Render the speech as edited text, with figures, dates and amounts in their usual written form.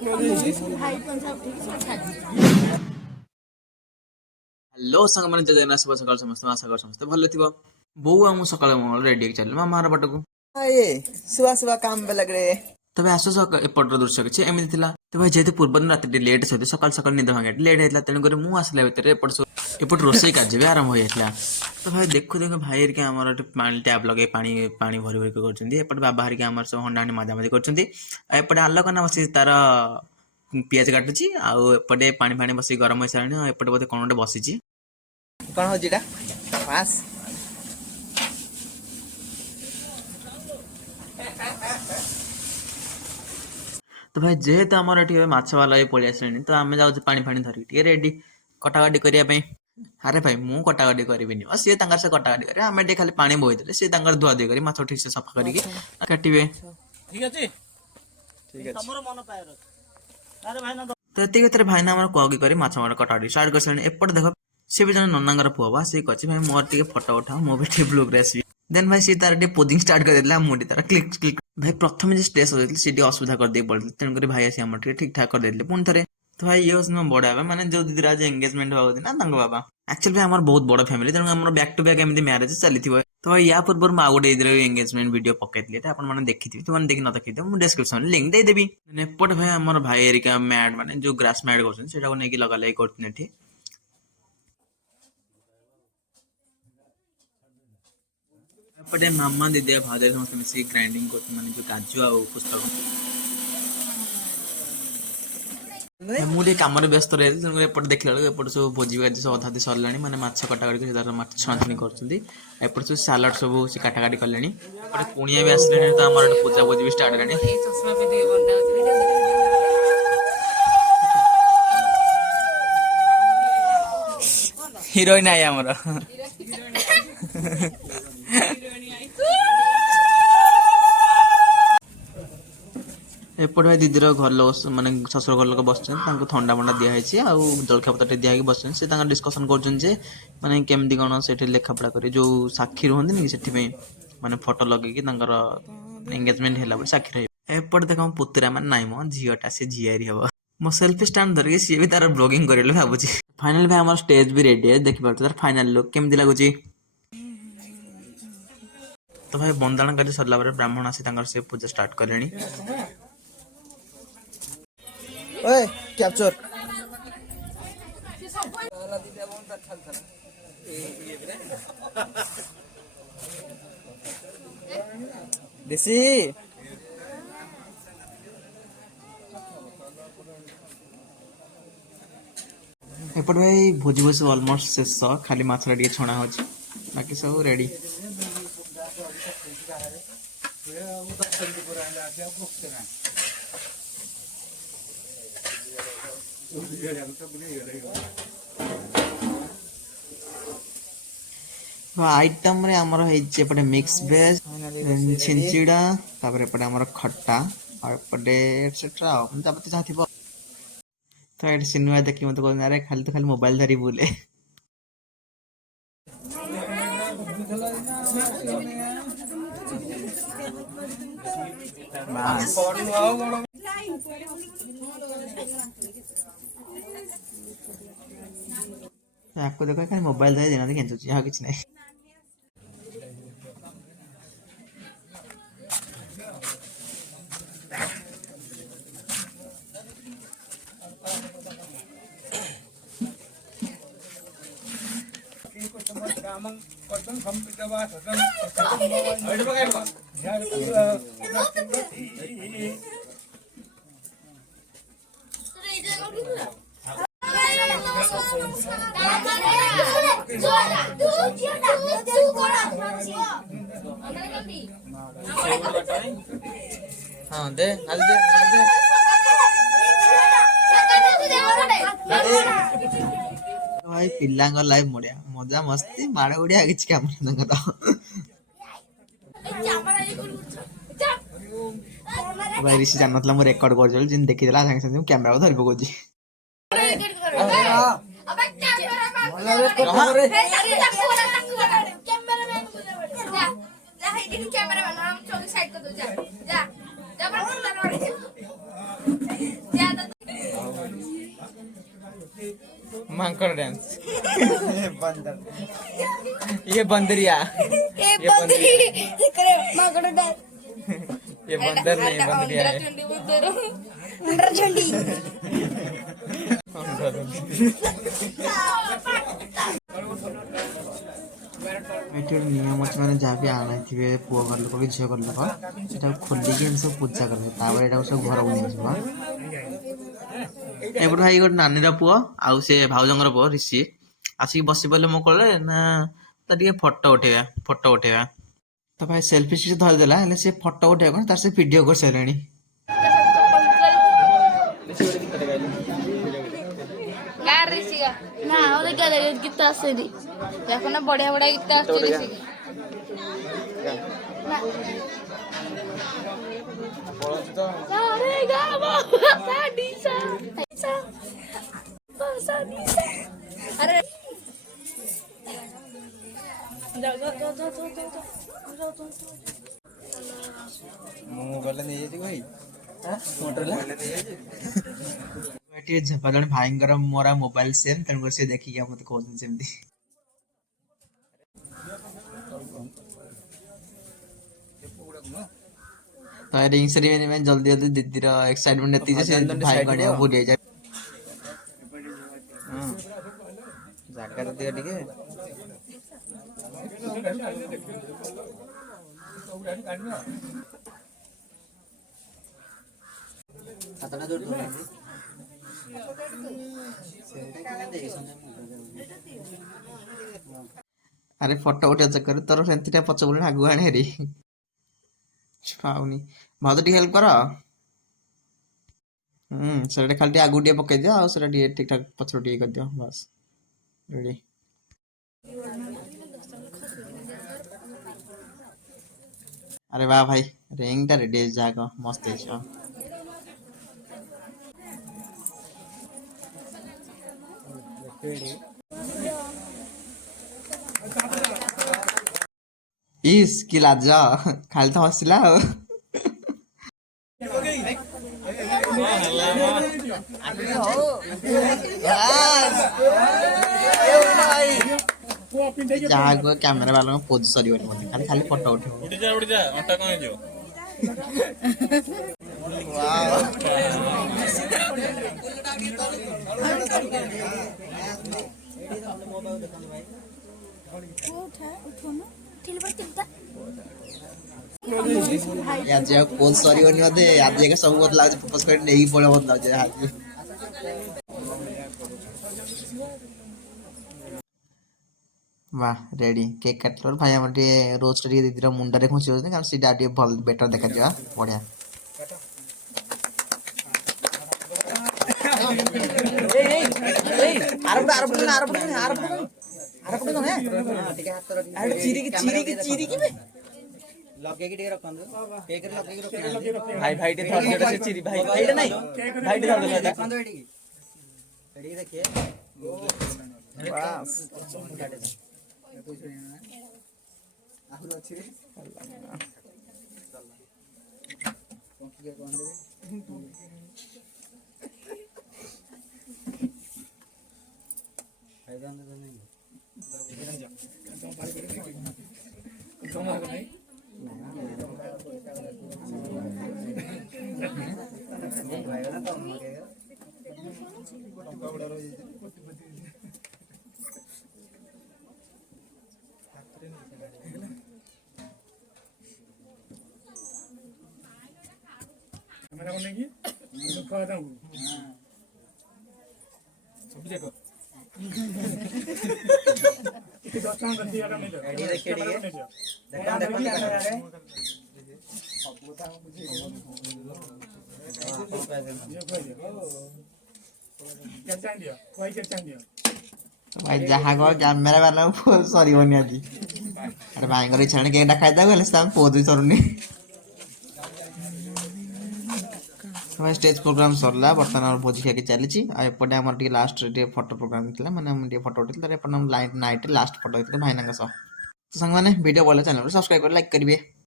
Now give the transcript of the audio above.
Hello सांग मैंने जय शुभ सकाल समस्त आशा कर समस्त भले थी बो आम सकाल रेडी चल मामार बाटक ये सुबह सुबह काम पे लग रहे। तब आस एपटर दृश्य किसी एमती तो भाई जेहतु पूर्व दिन रात लेट सहित सकाल सकाल निद भांगे लेट होता तेणुक मुझे भितर एपट रोसे कार्य भी आरंभ हो जाता। तो भाई देखु देख भाई हरिका आमर टैप लगे पानी पानी भरी भरी करपट बाबा हरिका आम सब हंडा हंडी मजामजी करपटे आलोकना बस तार पिज काटुची आउपटे पानी फाणी बस गरम हो सारे एपटे बोधे कौन गोटे बसी कौन हो जीटा पास तो भाई जेहेतु आमर ये माछ वाला ये पलि आसे तो आम जाऊँ पानी फाणी धरिक रेडी कटाकटी करने। अरे भाई मु कटाकटी करी सी से कटाकटी करेंगे आम खाली पानी बोईदे सी धुआ धुई कर माछ ठीक से सफा करके काटे। तो ये भर भाईना कगी कर माछ कटाकटी स्टार्ट कर एपट देख सी भी जन ननांगर पुआ बा सी कही भाई मोर टे फटो उठाओ मो भी ब्लॉग आसि देन भाई सी तार पोजिंग स्टार्ट कर देला मुझे तार क्लिक क्लिक भाई प्रथम जो स्ट्रेस होती सी असुविधा करदे पड़े तेणुक भाई आसी आम ठीक ठाक कर देते पुणी थे। तो भाई ये हूँ बड़ा बाबा मैंने जो दीदी आज एंगेजमेंट होती ना बाबा एक्चुअली भाई हमारे बहुत बड़ा फैमिली तेणु आम बैक टू बैक एमती मैरेज चली। तो भाई या पूर्व मुझे गोटे एंगेजमेंट वीडियो पकई आपने देखी तो देखी न देखी मुझे डिस्क्रिप्शन लिंक देदेवी। एपटे भाई आम भाई एरिका मैट माने जो ग्रास मैट कर लगा लगे कर एपटे मामा दीदी भादे समस्त मिसिक ग्राइंडिंग कर जो काजू आ पुस्तक मुझे कम व्यस्त रही तेणुक एपटे देखला एपट सब भोजी भाजी सब अधा सरला मैंने माछ कटाकटी माछ छाणी कर सब सालाड सब काटाकाटी कले कुणिया भी आसले तो आम पूजा भोजी भी स्टार्ट है। हिरोइन आई आमर एपटे भाई दीदीर घर लोग माने ससुर घर लोग बस थंडा फंडा दिखाई जलखिया पत्र दिखाई बस डिस्कसन कर केमती कौन से लेखापढ़ा कर जो साक्षी रुहति कि माने फोटो लगे एंगेजमेंट है साक्षी रही एपटे देख पुतुरा मान नाई मो झीटा सी झीआरी हम मो सेल्फी स्टाण्ड धरिकी सी भी तार ब्लॉगिंग कर भावुँ फाइनाल भाई आम स्टेज भी रेडी है देखिए तार फाइनाल लुक केमती लगुच। तो भाई बंदाण कार्य सरला ब्राह्मण आसी से पूजा स्टार्ट कले ओए कैप्चर देसी एपट भाई भोजी भोज अलमोस्ट शेष खाली मछला टे छणा हो बाकी सब रेडी। आइटम रे हमर एपटे मिक्स वेज छिंचिड़ा एपटे हमर खट्टा और एपटे एक्सेट्रा जबते जहाँ थी तो ये सिनेमा देखी मत कहते अरे खाली तो खाली मोबाइल धरी बुले आपको देखो खाली मोबाइल धरी देना खेचुची यहाँ किसी नहीं। हाँ दे हल दे भाई पिला लाइफ मुड़िया मजा मस्ती माड़ उड़िया किसी काम भाई ऋषि जान मतलब रेकर्ड कर जिन देखी देला संगे संगे कैमरा को धरि पकोजी कैमरा मांकड़ डांस बंदर ये बंदरिया ये बंदरी करे मागड़ डाल ये बंदर नहीं बंदरिया है चंडी बंदर अंडर चंडी ଏଠି ଗୋଟେ ନିୟମ ଅଛି ମାନେ ଯାହା ବି ଆଣିଥିବେ ପୁଅ ଘର ଲୋକ କି ଝିଅ ଘର ଲୋକ ସେଟାକୁ ଖୋଲିକି ଏମିତି ସବୁ ପୂଜା କରିବେ ତାପରେ ଏଟାକୁ ସବୁ ଘରକୁ ନେଇଯିବ ଏପଟେ ଭାଇ ଗୋଟେ ନାନୀର ପୁଅ ଆଉ ସେ ଭାଉଜଙ୍କର ପୁଅ ରିଷି ଆସିକି ବସି ପଡ଼ିଲେ ମୋ କୋଳରେ ନା ତା ଟିକେ ଫଟୋ ଉଠେଇବା ତ ଭାଇ ସେଲ୍ଫି ଷ୍ଟିକ୍ ଧରିଦେଲା ହେଲେ ସେ ଫଟୋ ଉଠେଇବା କଣ ତାର ସେ ଭିଡ଼ିଓ କରିସାରିଲାଣି ନା ଆଉ ଗୀତ ଆସେନି ଦେଖ ନା ବଢିଆ ବଢିଆ ଗୀତ ଆସୁଛି ଆରେ ମୁଁ ଗଲେ ନେଇଯାଇଛି ଭାଇ ମୋଟର ଏଠି ଜଣେ ଭାଇଙ୍କର ମୋର ମୋବାଇଲ ସେମ୍ ତେଣୁକରି ସେ ଦେଖିକି ମତେ କହୁଛନ୍ତି ସେମିତି ତ ରିଙ୍ଗ ସେରିମନି ପାଇଁ ଜଲ୍ଦି ଜଲ୍ଦି ଦିଦିର ଏକ୍ସାଇଟମେଣ୍ଟ ଏତିକି ଯେ ସେ ଭାଇ କଣିଆ ଭୁଲି ଯାଇଥାଏ ଜାଗା ତ ଦିଅ ଟିକେ ଆରେ ଫଟୋ ଉଠେଇବା ଚକ୍କରରେ ତୋର ସେମିତିଟା ପଛ ପଟେ ଆଗୁ ଆଣେ ହେରି ପାଉନି ଭାଉଜ ଟିକେ ହେଲ୍ପ କର ସେଟା ଖାଲି ଟିକେ ଆଗକୁ ଟିକେ ପକେଇଦିଅ ଆଉ ସେଟା ଟିକେ ଠିକ ଠାକ ପଛରୁ ଟିକେ କରିଦିଅ ବାସ୍ ରେଡି अरे वाह भाई रिंग टा रेडी जागा मस्त है इस की लाजा खाली तो हसला जहाँ कैमरा वालों को पोज सरी बनी खाली खाली फोटो उठे उड़ जा अंटा कौन है जो आज पोज सरी बनी मते आज एक सब बहुत लाग फोकस कर नहीं पड़े बहुत लाग आज वाह रेडी केक काटलर भाई हमर टे रोस्ट टे दीदी रो मुंडा रे खुशी होछ कारण सीधा टे भल बेटर देखा दिया बढ़िया लगे की टिके रखन केक रे लगे की रखन भाई भाई टे धर देला से चिरी भाई भाई टे नहीं भाई टे धर देला रखन दो एडी एडी देखिए बस आहुर अछि रे कोंकी कोन दे फायदा नहीं कैमरा बनेगी तो खा दाऊ सब देखो इसे दर्शन कर दिया नहीं एडी देखिए देखो देखो क्या कर रहा है क्या चाह दिया कोई क्या चाह दिया भाई जहाँ को कैमरा वाला सॉरी बनी आदि अरे भाई घर इच्छा केक टा खाई दाऊ हेले पोज भी सरुनी भाई स्टेज प्रोग्राम सरला बर्तमान भोजी खाई चली एपटे आम लास्ट फोटो प्रोग्राम था मैंने फोटो उठे एपटे नाइट लास्ट फोटो होते भाईना संग मैंने वीडियो भले चैनल सब्सक्राइब कर लाइक करेंगे।